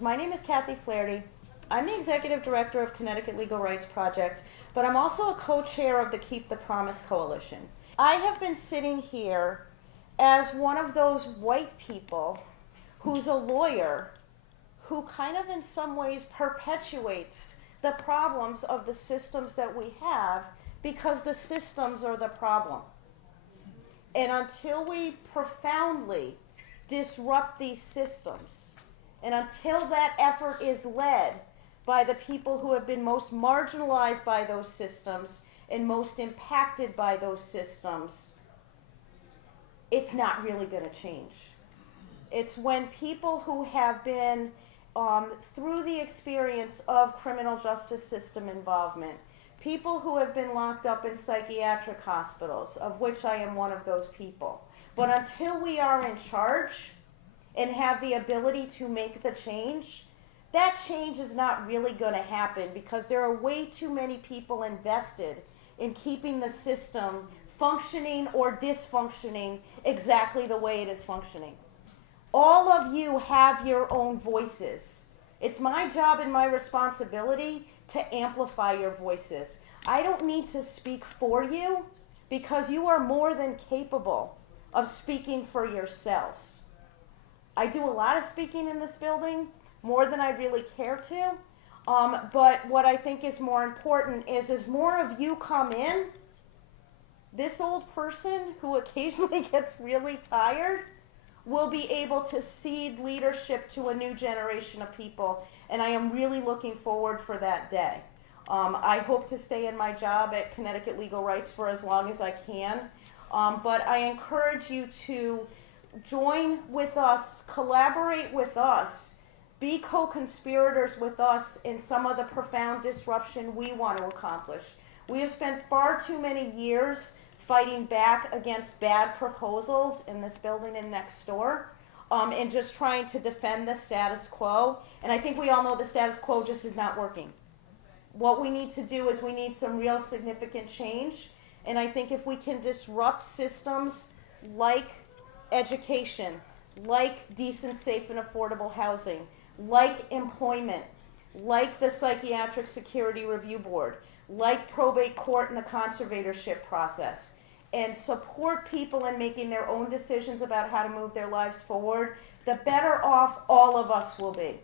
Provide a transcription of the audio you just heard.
My name is Kathy Flaherty. I'm the Executive Director of Connecticut Legal Rights Project, but I'm also a co-chair of the Keep the Promise Coalition. I have been sitting here as one of those white people who's a lawyer who kind of in some ways perpetuates the problems of the systems that we have because the systems are the problem. And until we profoundly disrupt these systems, and until that effort is led by the people who have been most marginalized by those systems and most impacted by those systems, it's not really going to change. It's when people who have been through the experience of criminal justice system involvement, people who have been locked up in psychiatric hospitals, of which I am one of those people. But until we are in charge and have the ability to make the change, that change is not really going to happen because there are way too many people invested in keeping the system functioning or dysfunctioning exactly the way it is functioning. All of you have your own voices. It's my job and my responsibility to amplify your voices. I don't need to speak for you because you are more than capable of speaking for yourselves. I do a lot of speaking in this building, more than I really care to. But what I think is more important is as more of you come in, this old person who occasionally gets really tired will be able to seed leadership to a new generation of people. And I am really looking forward for that day. I hope to stay in my job at Connecticut Legal Rights for as long as I can. But I encourage you to join with us, collaborate with us, be co-conspirators with us in some of the profound disruption we want to accomplish. We have spent far too many years fighting back against bad proposals in this building and next door, and just trying to defend the status quo. And I think we all know the status quo just is not working. What we need to do is we need some real significant change. And I think if we can disrupt systems like education, like decent, safe, and affordable housing, like employment, like the Psychiatric Security Review Board, like probate court and the conservatorship process, and support people in making their own decisions about how to move their lives forward, the better off all of us will be.